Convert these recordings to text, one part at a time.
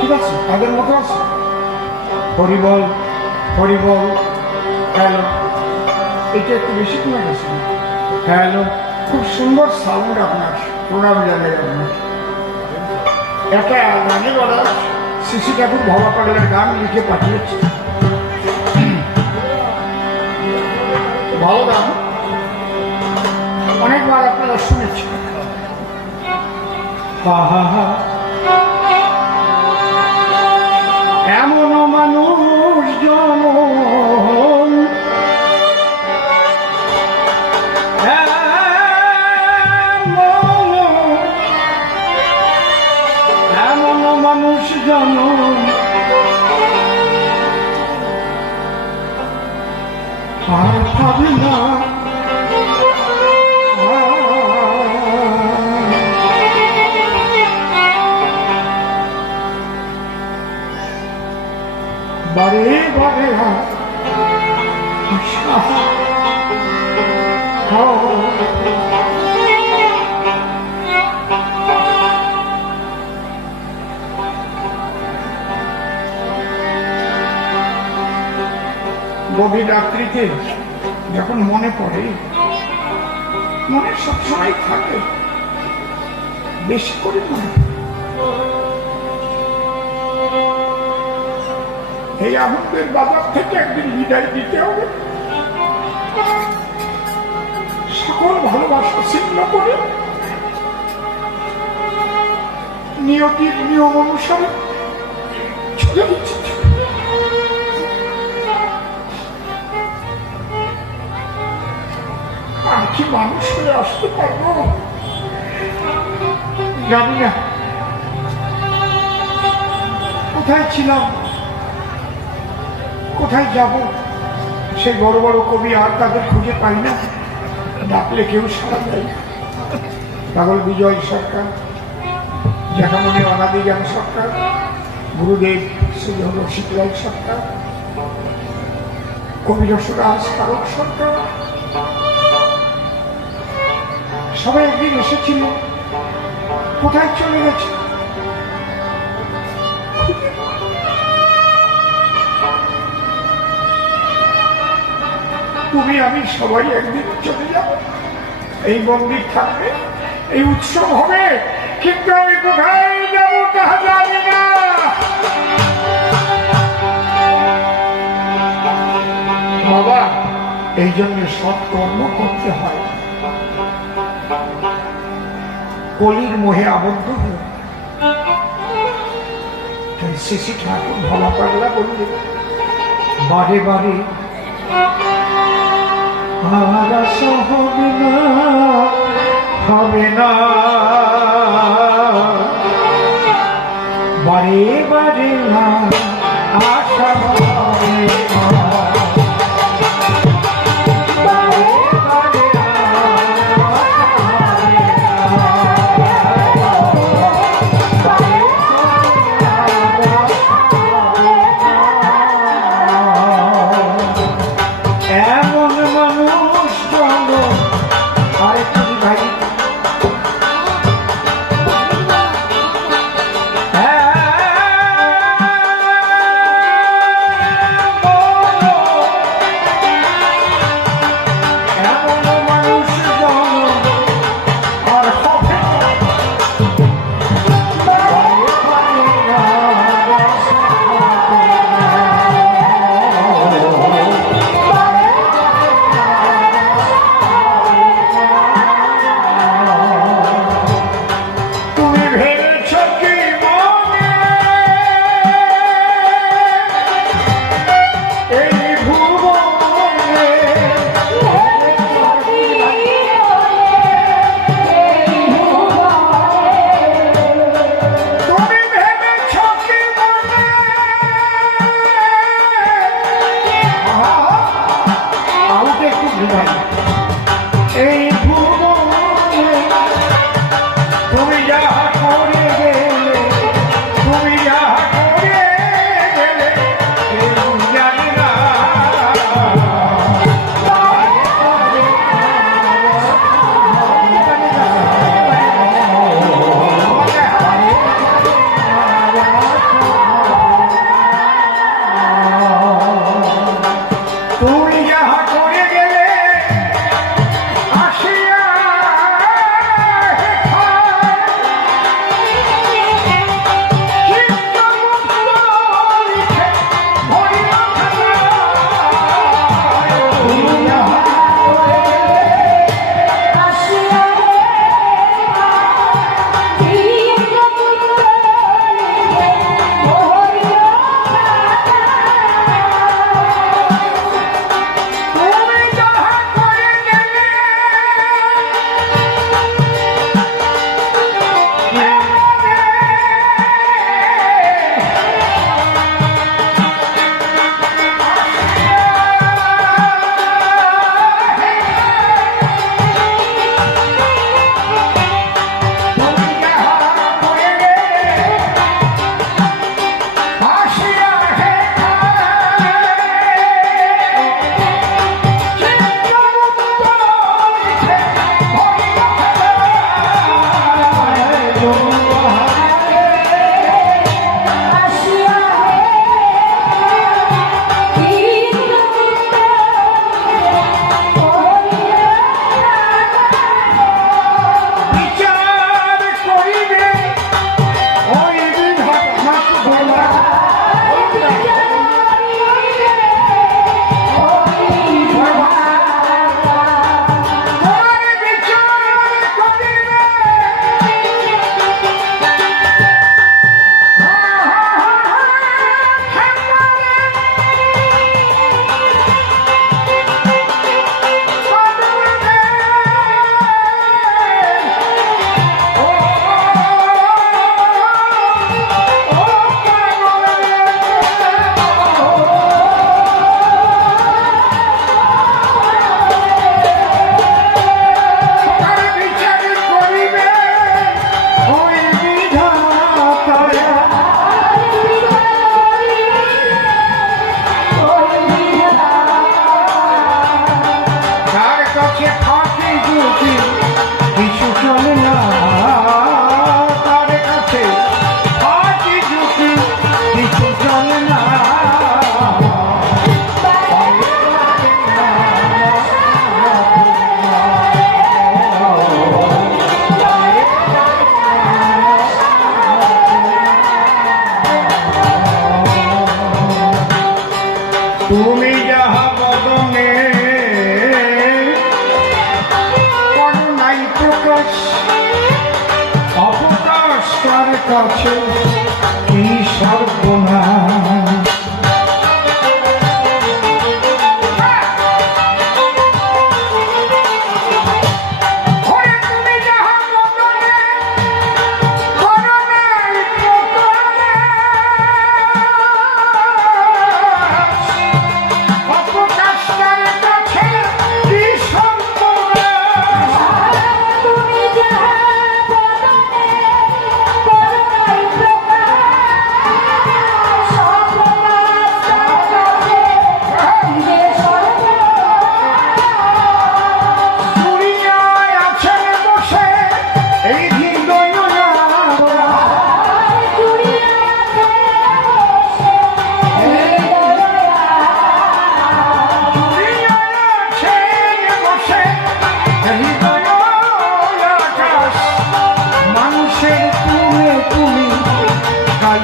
ঠিক আছে, আগের মতো আছে। Horrible horrible hello. এটা একটু বেশি কমে গেছে। হ্যালো, খুব সুন্দর সাউন্ড আপনার, প্রণাম জানাই আপনার একটা গানে বলা শিশি ঠাকুর ভবা পাগলের গান লিখে পাঠিয়েছে। ভালো গান। অনেকবার আপনারা শুনেছেন। হা হা হা বারে বারে গভীর রাত্রিতে যখন মনে পড়ে, মনে সবসময় থাকে। বেশি করে মনে এই আনন্দের বাজার থেকে একদিন বিদায় দিতে হবে। সকল ভালোবাসা ছিন্ন করে নিয়তির নিয়ম অনুসারে চলে আর কি মানুষ হয়ে আসতে পারব জানি না। কোথায় ছিলাম? কোথায় যাব? সে বড় বড় কবি আর তাদের খুঁজে পাই না। ডাকলে কেউ সারা দেয় পাগল বিজয় সরকার জ্যাঠামণি অনাদি জ্ঞান সরকার, গুরুদেব শ্রী হল শীতলাল সরকার, কবি রসরাজ তারক সরকার সবাই একদিন এসেছিল। কোথায় চলে গেছে? তুমি, আমি সবাই একদিন চলে যাব। এই মন্দির থাকবে, এই উৎসব হবে। কিন্তু আমি কোথায় যাব তাহা জানি না। বাবা, এই জন্য সৎকর্ম করতে হয়। কলির মোহে আবদ্ধ হয়ে। শিশি ঠাকুর ভোলা পাগলা বললে, বারে বারে হবে না হবে না। বারে বারে না আশা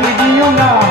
соединена.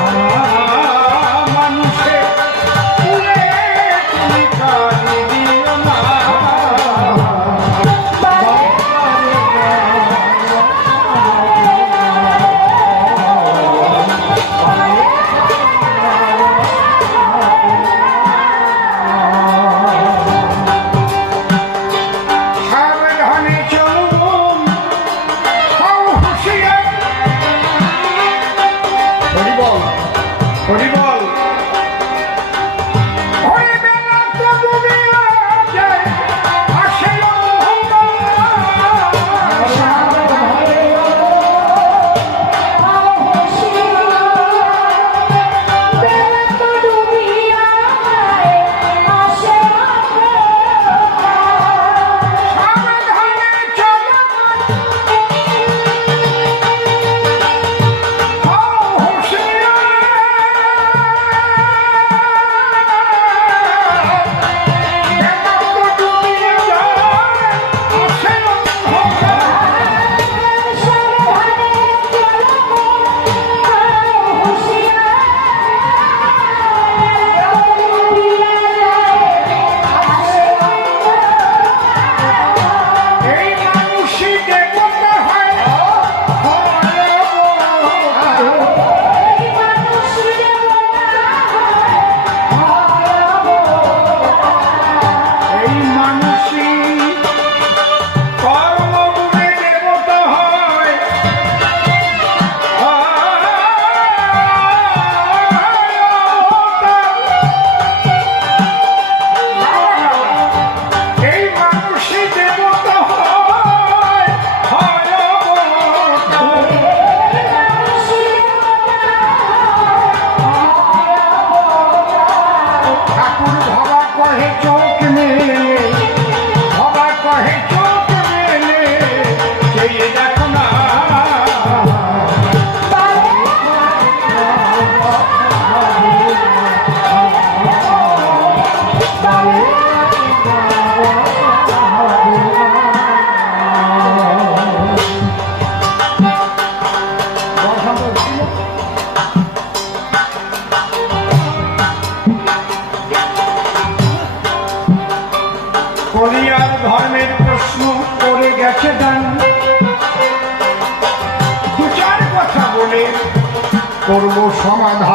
ভবা কহে চোখ মেলে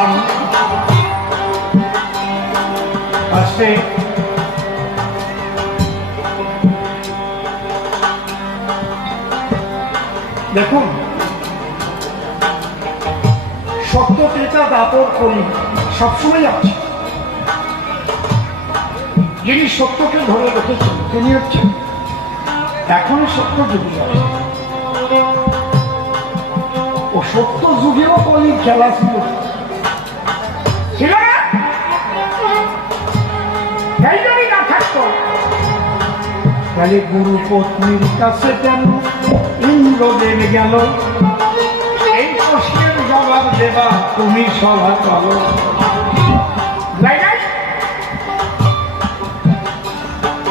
সমাধান আস্তে দেখুন সত্য ত্রেতা দাপর কলি সবসময় আছে। যিনি সত্যকে ধরে রেখেছেন, তিনি হচ্ছেন। এখনও সত্য যুগে আছে। ও সত্য যুগেও কলির খেলা ছিল। তাহলে গুরু পত্নীর কাছে কেন ইন্দ্রদেব গেল? এই প্রশ্নের জবাব দেবা, তুমি সভা চলো?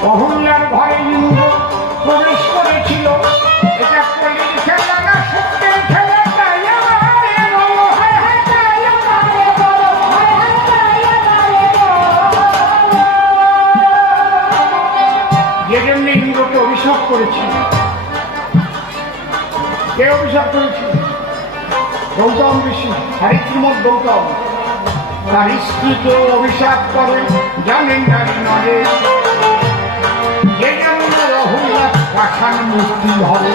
অহল্যার ঘরে ইন্দ্র প্রবেশ করেছিল। এটা করেছিল কে অভিশাপ করেছি? গৌতম ঋষি হরিশ্রীমদ গৌতম। তার স্ত্রীকে অভিশাপ করে, জানেন জানি নয় যে হবে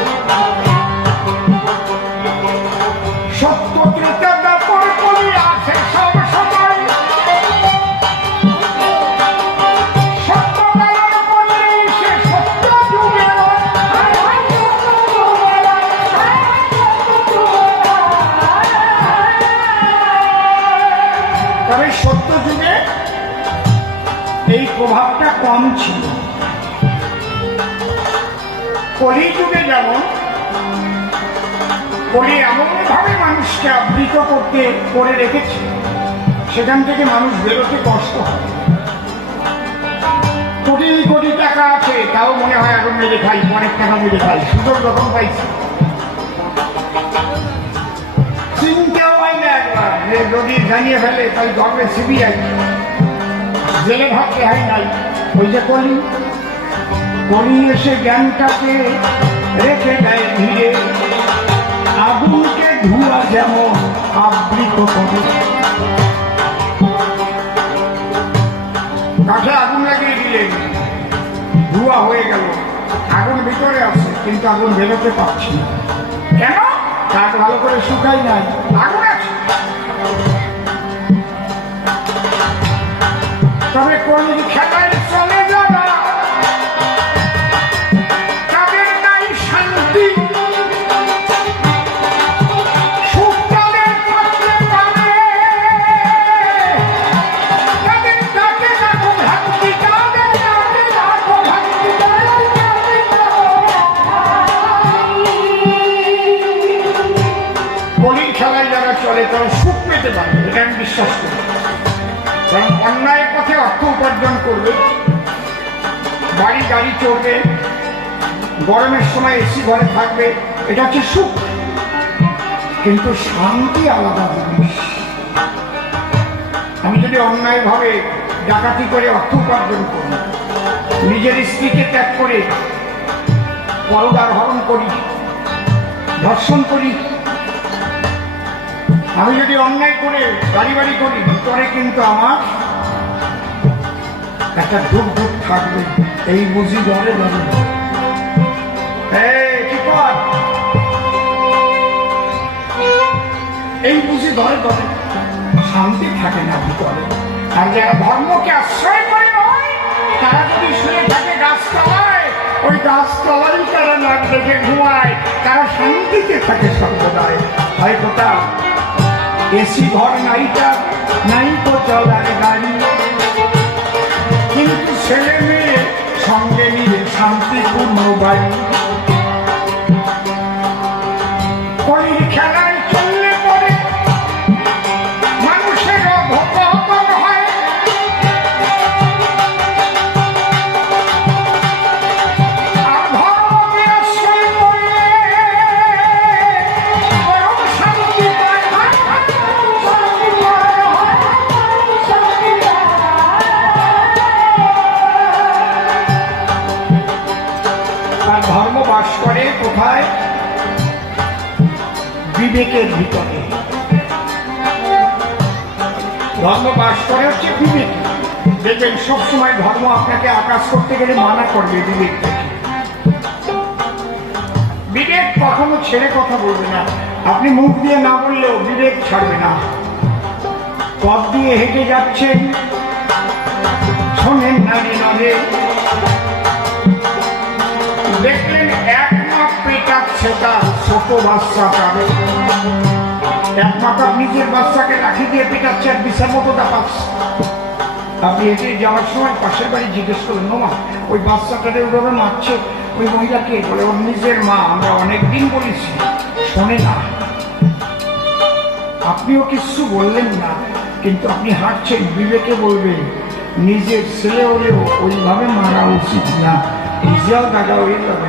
যেমন কলি এমনভাবে মানুষকে আবৃত করতে, করে রেখেছে, সেখান থেকে মানুষ বেরোতে কষ্ট হয়। কোটি কোটি টাকা আছে, তাও মনে হয় আগুন মেরে খাই, অনেক টাকা মেরে খাই, সুযোগ যখন পাইছি। চিনতেও হয় না একবার যে যদি জানিয়ে ফেলে, তাই ধরবে সিবিআই। জেলে ভাবতে হয় নাই, ওই যে কলি। এসে জ্ঞানটাকে রেখে দেয় ধীরে। আগুনকে ধুয়া যেমন আবৃত করে। কাঠে আগুন লাগিয়ে দিলেন ধোঁয়া হয়ে গেল। আগুন ভিতরে আছে, কিন্তু আগুন বেরোতে পারছি না। কেন? কাঠ ভালো করে শুকাই নাই, আগুন আছে। তবে কোন খেলায় গাড়ি চলবে। গরমের সময় এসি ঘরে থাকবে। এটা হচ্ছে সুখ। কিন্তু শান্তি আলাদা জিনিস। আমি যদি অন্যায়ভাবে ডাকাতি করে অর্থ উপার্জন করি, নিজের স্ত্রীকে ত্যাগ করে পরদার হরণ করি, ধর্ষণ করি, আমি যদি অন্যায় করে বাড়ি বাড়ি করি ভিতরে কিন্তু আমার একটা ধূপ ধূপ থাকবে। এই বুঝি ধরে ধরে এই, বুঝি ধরে ধরে শান্তি থাকে না ভিতরে। আর যারা ধর্মকে আশ্রয় করে তারা যদি শুয়ে থাকে গাছতলায় ওই গাছতলাই তারা নাক দেখে ঘুমায় তারা শান্তিতে থাকে সর্বদায় হয় কোথা? এসি ঘর নাইটা নাই তো চলার গাড়ি। ছেলে মেয়ে সঙ্গে নিয়ে শান্তিপূর্ণ বাড়ি। কলির কোথায় বিবেকের ভিতরে। ধর্ম বাস করে হচ্ছে বিবেক। দেখবেন সবসময় ধর্ম আপনাকে আকাশ করতে গেলে মানা করবে বিবেক বিবেক কখনো ছেড়ে কথা বলবে না। আপনি মুখ দিয়ে না বললেও বিবেক ছাড়বে না। পথ দিয়ে হেঁটে যাচ্ছেন, শোনেন নারী নদে তার ছোট বাচ্চাটারে এক মাথা নিজের বাচ্চাকে রাখি দিয়ে পেটাচ্ছে আর বিছার মতো দাপাচ্ছে আপনি হেঁটে যাওয়ার সময় পাশের বাড়ি জিজ্ঞেস করলেন মা ওই বাচ্চাটারে ওভাবে মারছে? ওই মহিলাকে? বলে, ওর নিজের মা, আমরা অনেকদিন বলেছি, শোনে না। আপনিও কিছু বললেন না, কিন্তু আপনি হাঁটছেন, বিবেকে বলবেন, নিজের ছেলে হলেও ওইভাবে মারা উচিত না। নিজেও দাদা হয়ে যাবে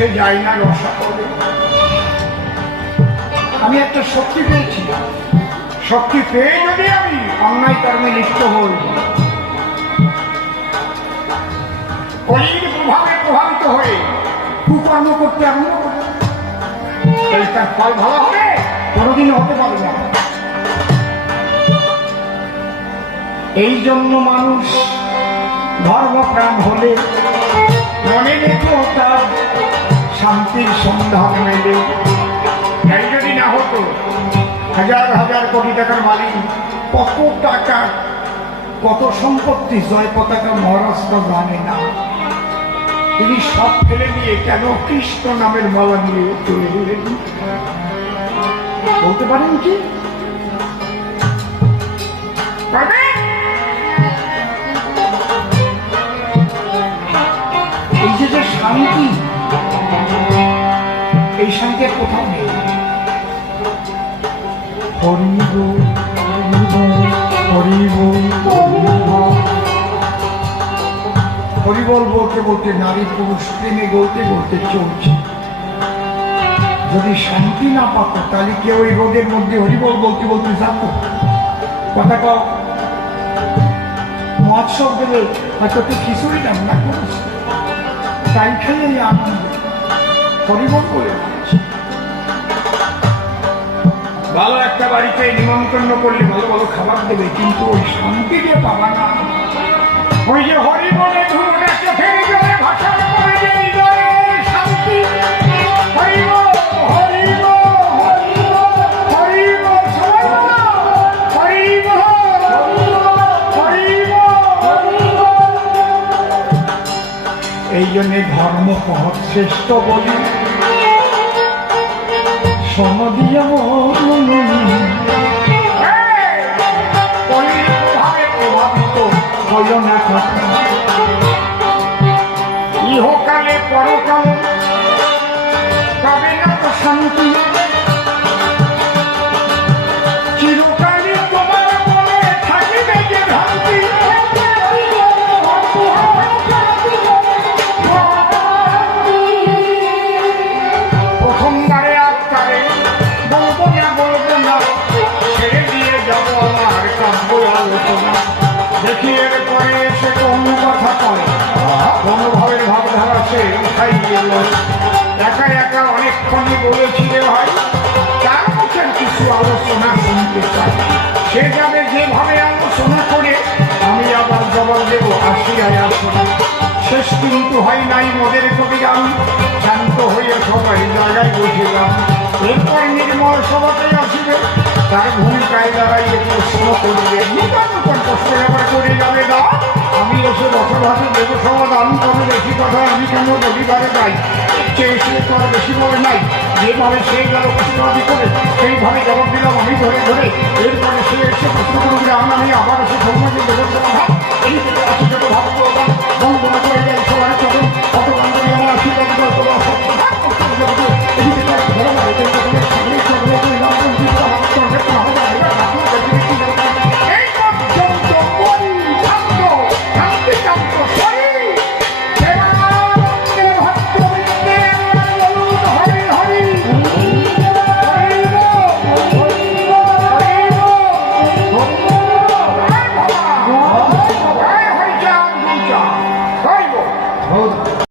সে যায় না, রসা করে আমি একটা শক্তি পেয়েছি শক্তি পেয়ে যদি আমি অন্যায় কর্মে লিপ্ত হই কলির প্রভাবে প্রভাবিত হয়ে কুকর্ম করতে আরম্ভ করি তার ফল ভালো হবে কোনোদিন হতে পারবে না। এই জন্য মানুষ ধর্মপ্রাণ হলে মনে রেখো তার শান্তির সন্ধান মেলে। তাই যদি না হতো, হাজার হাজার কোটি টাকার মালিক, কত টাকা, কত সম্পত্তি জয় পতাকা মহারাষ্ট্র জানে না। তিনি সব ফেলে দিয়ে কেন কৃষ্ণ নামের মালা নিয়ে চলে গেলেন? বলতে পারেন কি? এই যে শান্তি এই শান্তি কোথাও নেই। হরিব হরিব হরিবল বলতে বলতে নারী পুরুষ, প্রেমে বলতে বলতে চলছে। যদি শান্তি না পাতো, তাহলে কেউ ওই রোদের মধ্যে হরিবল বলতে বলতে যাব কথা কও। মহোৎসব দেবে হয়তো তুই খিচুড়ি রান্না করিস তাই খেলে এই আনন্দ। বলে। দিয়েছে। ভালো একটা বাড়িতে নিমন্ত্রণ করলে ভালো ভালো খাবার দেবে, কিন্তু ওই শান্তি যে পাবা না, ওই যে হরিবলে ধুমটা চোখের জলে ভাষা করে যে হৃদয়ের শান্তি। হরিব হরিব হরিব হরিব হরিব হরিব হরিব এই জন্যে ধর্ম শ্রেষ্ঠ বলি। সনদিয়া ভাবে একা একা অনেকক্ষণই বলেছি রে ভাই তার মুখের কিছু আলোচনা শুনতে চাই। সে যাবে যেভাবে আলোচনা করে, আমি আবার জবাব দেব আসিয়ায় আসনা। শেষ কিন্তু হয় নাই মদের কবি গান শান্ত হইয়া সবাই জায়গায় বসিলাম এরপর নির্মল সভাতে আসিবে, তার ভূমিকায় দাঁড়াইয়ে প্রশ্ন করিবে নূতন প্রশ্ন এবার করে যাবে না আমি এসে বসবাসে দেব সমাজ, আমি কবে বেশি কথা, আমি কেন রবিবারে যাই? চেয়েছিল তো আর বেশি বলে নাই, যেভাবে সে গেল প্রশ্নবাদী করে, সেইভাবে জবাব দিলাম আমি ধরে ধরে এরপরে সে এসে প্রশ্ন করবে আমরা আমি আবার এসে সমাজে দেব সমাজ। এই ছোটো ভাবো বন্দনা করে যাই সবাই চলুন কত